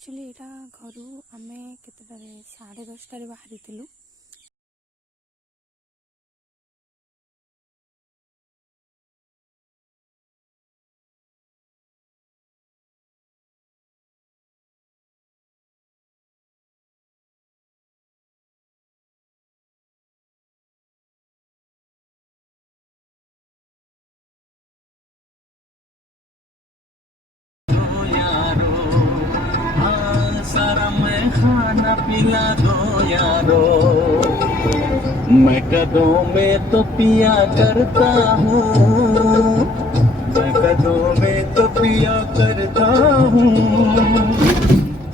Actually यहाँ घर आम के 10:30 बाहरी खाना पिला दो यारो, मैं कदों में तो पिया करता हूँ, मैं कदों में तो पिया करता हूँ,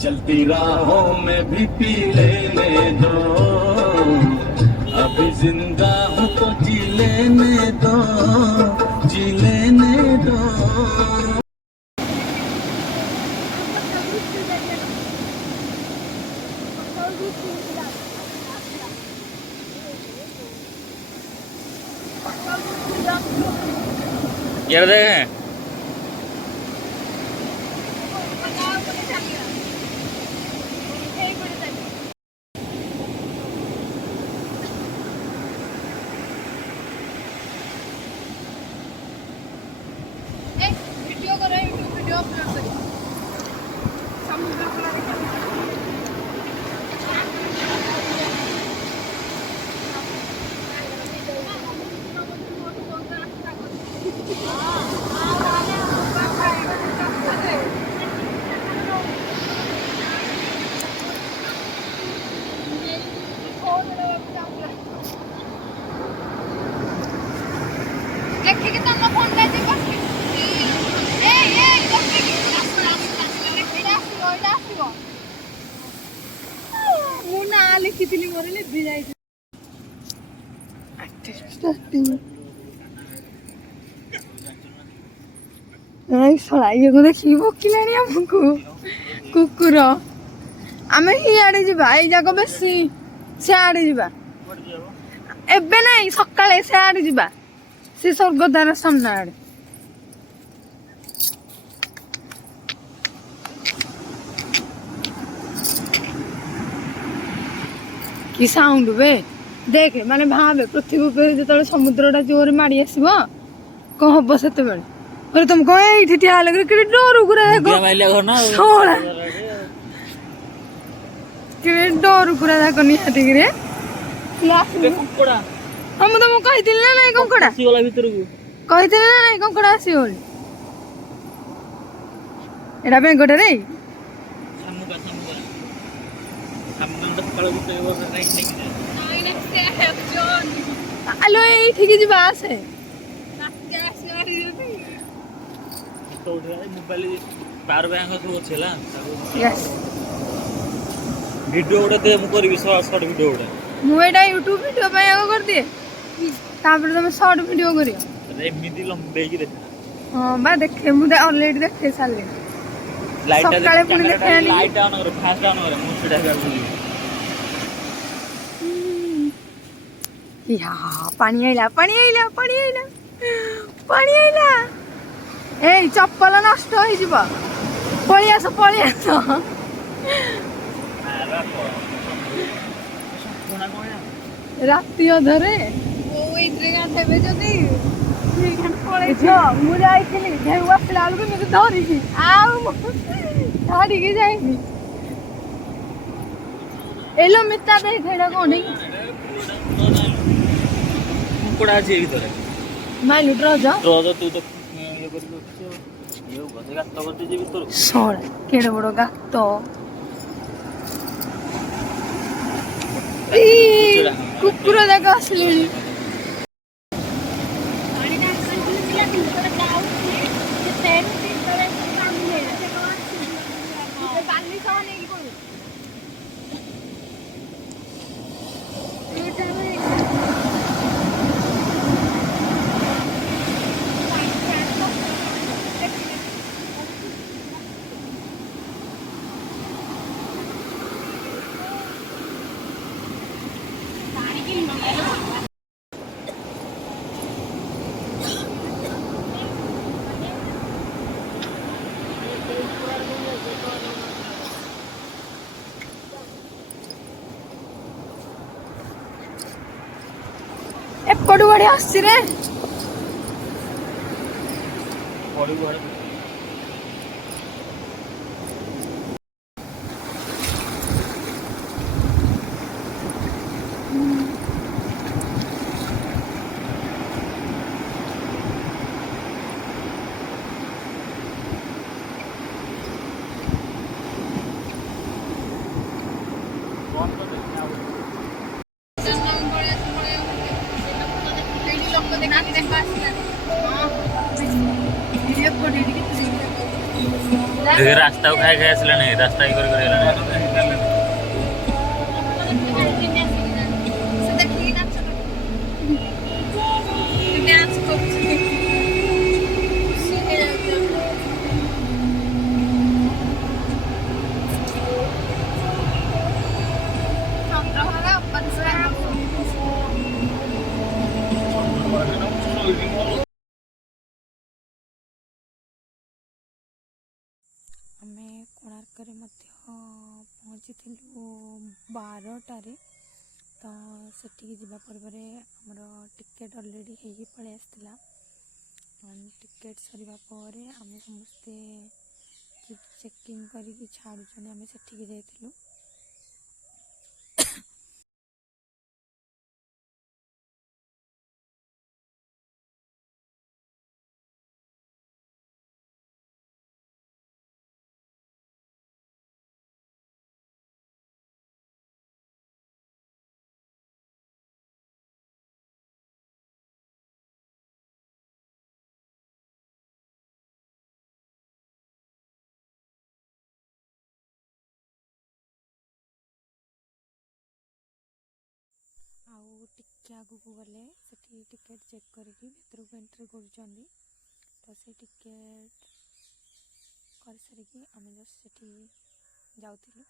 चलती राहों में भी पी लेने दो, अभी जिंदा हूँ तो जी लेने दो, जी लेने दो। ये देखें वीडियो करो, यूट्यूब वीडियो अपलोड करो। समुद्र देखिए तुम फोन ले लिखी मोर लिभि जाए ये को देखी भोकिलानी आमको कुकुर आम हियाड़े जा जाक बेसी सियाड़े जा एबे नहीं सकाଳେ सियाड़े जा से स्वर्गद्वार सामना आड़े कि साउंड बे देख माने भावे पृथ्वी पर जो समुद्रटा जोर माड़ी आसब कौन हम से तुम कौन ये ठिया लगे कि डर गुरा डर गुरा जाक निहाती हम तुमको कही ना नहीं कंकड़ा कही ना नहीं कंकड़ा आसो एटा बेंगटे रे आलो ये जा आसे पावर बैंक सब अच्छे ला यस वीडियो गोटे दे मु करबी शॉर्ट वीडियो गोटे मु एटा यूट्यूब वीडियो पे आगो कर दिए तापर तुम शॉर्ट वीडियो करियो अरे एमिति लंबे की देख हां बा देखे मु ऑलरेडी देखे साले लाइट सकाळे पुणी देखे लाइट ऑन कर फास्ट ऑन कर मु सीधा कर या पानी आइला पानी आइला पानी आइला पानी आइला ए चप्पल नष्ट हो जिबा पळी आस राति अधरे ओ इतरे गाधेबे जदी एखान पळे छ मु जाइथिली ढेउ आसला आलु के मते धरिछि आउ धाडी के जाइनी एलो मिता दे थेडा कोनी कुकुड़ा अछि भीतर माइलु ड्रज तू तो ये कर ये गधे गात करते जे भीतर सोळा केडे बडो गात कुकुर जाक आसली ଏପଟୁ ଗାଡ଼ି ଆସୁଛି ରେ। ପଡ଼ିବୁ ଘରେ। ବନ୍ଦ କରିଦେବି ଆଉ ଦେଖେ ରାସ୍ତାକୁ ଖାଇ ଖାଇ ଆସିଲାଣି ରାସ୍ତା ଇଏ କରି କରି ହେଲାଣି ଆମେ କୋଣାର୍କରେ ମଧ୍ୟ ପହଞ୍ଚିଥିଲୁ 12ଟାରେ। ତ ସେଠିକି ଯିବା ପୂର୍ବରୁ ଆମର ଟିକେଟ୍ ଅଲରେଡ଼ି ହେଇକି ପଳେଇ ଆସିଥିଲା। ଟିକେଟ୍ ସରିବା ପରେ ଆମେ ସମସ୍ତେ ଚେକିଂ କରିକି ଛାଡ଼ୁଛନ୍ତି ଆମେ ସେଠିକି ଯାଇଥିଲୁ। ଆଉ ଟିକେ ଆଗକୁ ଗଲେ ସେଠି ଟିକେଟ୍ ଚେକ୍ କରିକି ଭିତରକୁ ଏଣ୍ଟ୍ରି କରୁଛନ୍ତି। ତ ସେ ଟିକେଟ୍ କରିସାରିକି ଆମେ ଜଷ୍ଟ ସେଠି ଯାଉଥିଲୁ।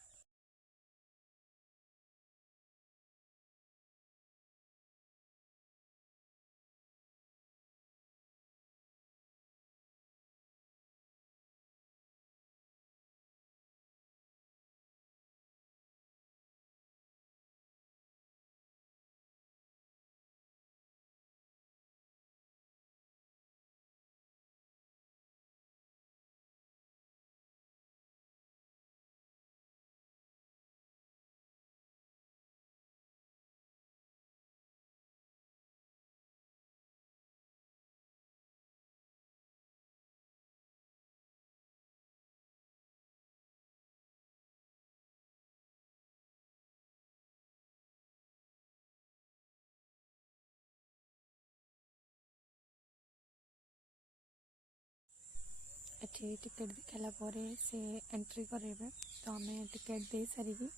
ଏଠି ଟିକେଟ୍ ଦେଖାଇଲା ପରେ ସେ ଏଣ୍ଟ୍ରି କରେଇବେ। ତ ଆମେ ଟିକେଟ୍ ଦେଇ ସାରିକି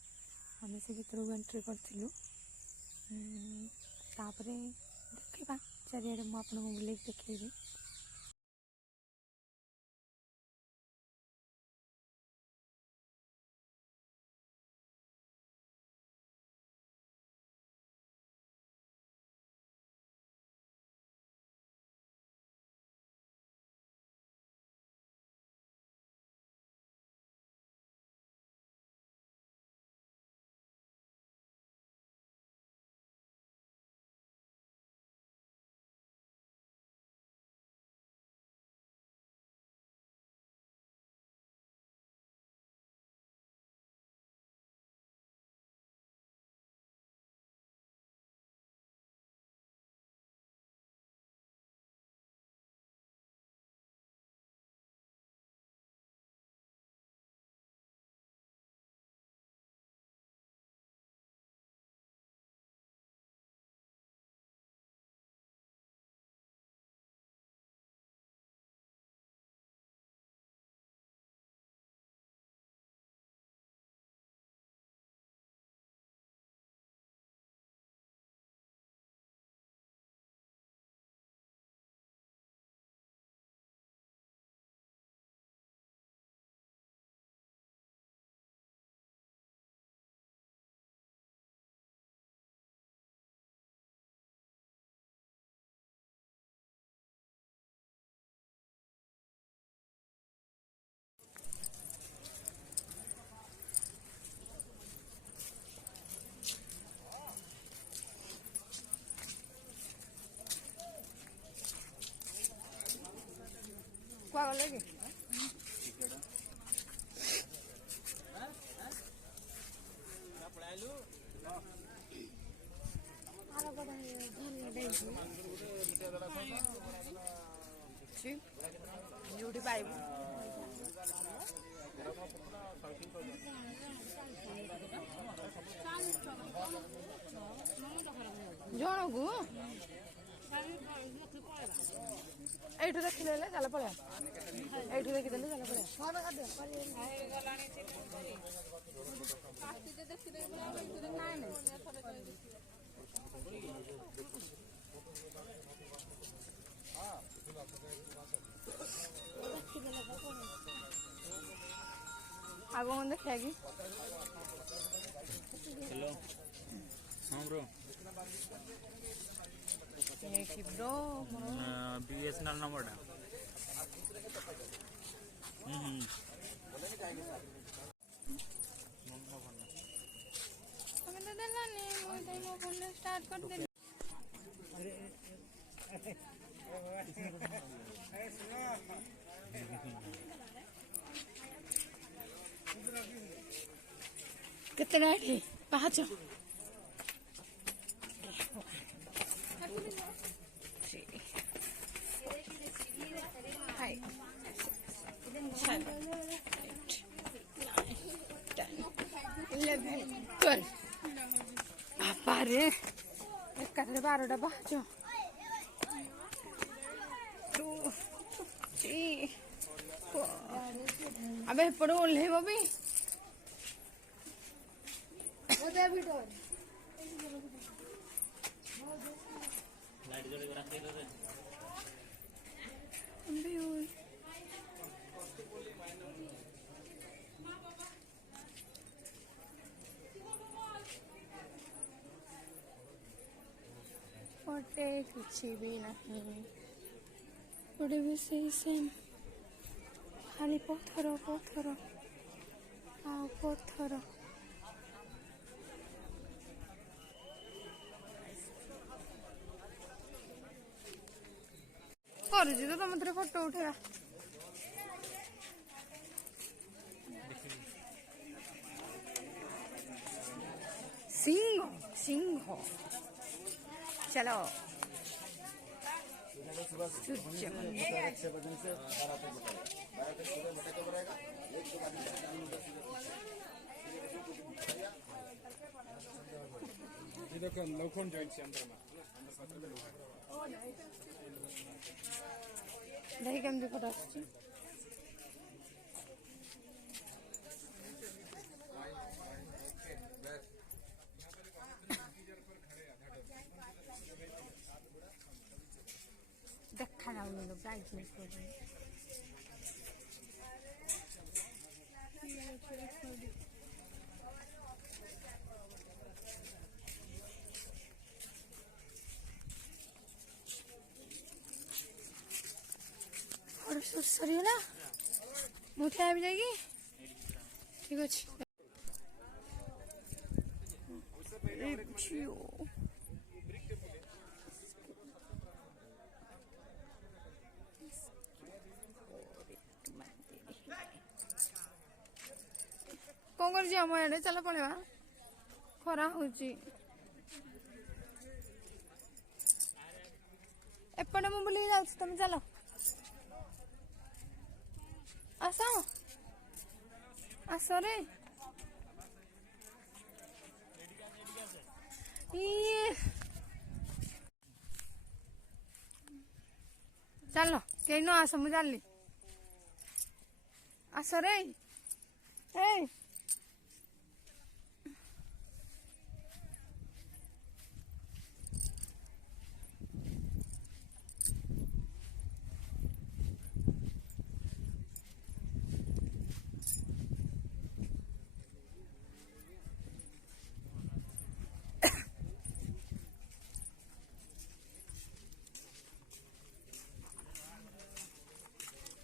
ଆମେ ସେ ଭିତରକୁ ଏଣ୍ଟ୍ରି କରିଥିଲୁ। ତାପରେ ଦେଖିବା ଚାରିଆଡ଼େ ମୁଁ ଆପଣଙ୍କୁ ବୁଲେଇକି ଦେଖେଇବି। ଗଲେ କି ଯୋଉଠି ପାଇବୁ ଜଣକୁ এইটু দেখিলে চালে পড়ে এইটু দেখিদেলে চালে পড়ে आगो मन देखिए हेलो हाँ bro bro BSNL number start कर दे कितना है 5 बारे एकाथरे 12टा पाँच 2 3 अबे एपटे ओल्हेब भी पटे किसी भी नहीं पटे भी सही सेम खाली पत्थर पत्थर आओ पत्थर कर तो तुम थे फोटो उठेगा सिंह सिंह चलो सूर्य देखिए केमती फोटो आसुची देखा ना उन लोग ब्राइटनेस कर रहे हैं और सरी ना मुठे आ जाएगी ठीक अच्छे कौन कर आम एडे चल पड़ेगा खरा होपटे मुझे बुल जा तुम चल आस आस रे चल कहीं न आस मुझे जानी आस रे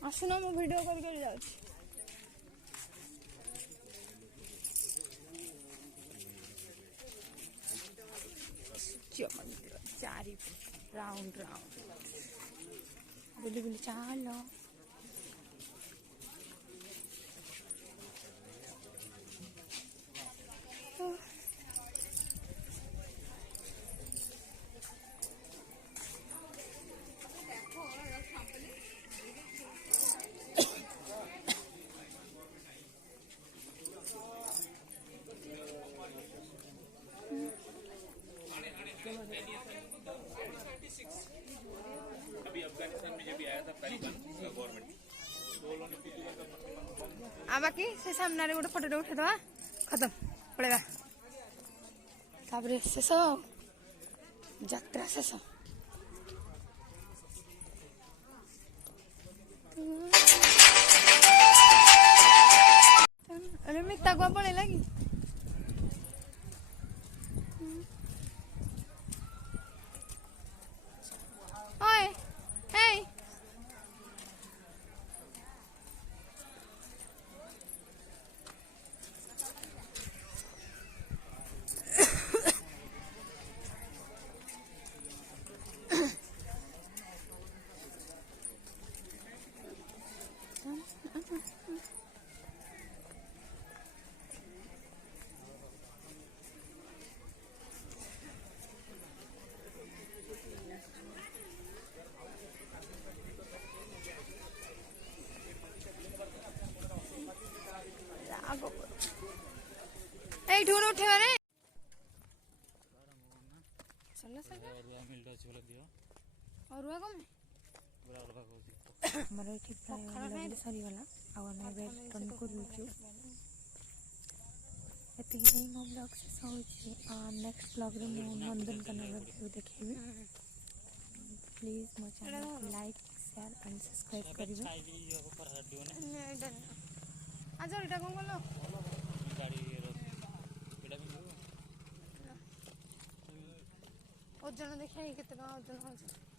आसुना मु वीडियो कॉल कर जाऊँ मंदिर चारि राउंड राउंड बुली बुली चलो अभी अफगानिस्तान में जब आया था तालिबान का गवर्नमेंट तो उन्होंने आ बाकी से सामने गोटे फोटो उठेदवा खत्म पड़ेगा तापर शेष यात्रा शेष अरे मिता को पड़ेगा कि ओए हे এই ঠুন উঠেবা রে চল চল मिलता चला दियो ଅରୁଆ କମ पूरा अलग हो ଆମର ଏଠି ପ୍ରାୟ ବୁଲାବୁଲି ସରିଗଲା ଆଉ ଆମେ ଏବେ ରିଟର୍ନ କରୁଛୁ ଏତିକି ହିଁ ମୋ ବ୍ଲଗ୍ ଶେଷ ହେଉଛି ନେକ୍ସଟ ବ୍ଲଗ୍ରେ ମୁଁ ନନ୍ଦନକାନନର ଭିଉ ଦେଖେଇବି ପ୍ଲିଜ୍ ମୋ ଚ୍ୟାନେଲକୁ ଲାଇକ୍ ସେୟାର ଆଣ୍ଡ ସବସ୍କ୍ରାଇବ୍ କରିବେ ଆଜ ଏଇଟା କଣ କଲ गाड़ी ଓଜନ ଦେଖିବା କେତେ ଟଙ୍କା ଓଜନ ହେଉଛି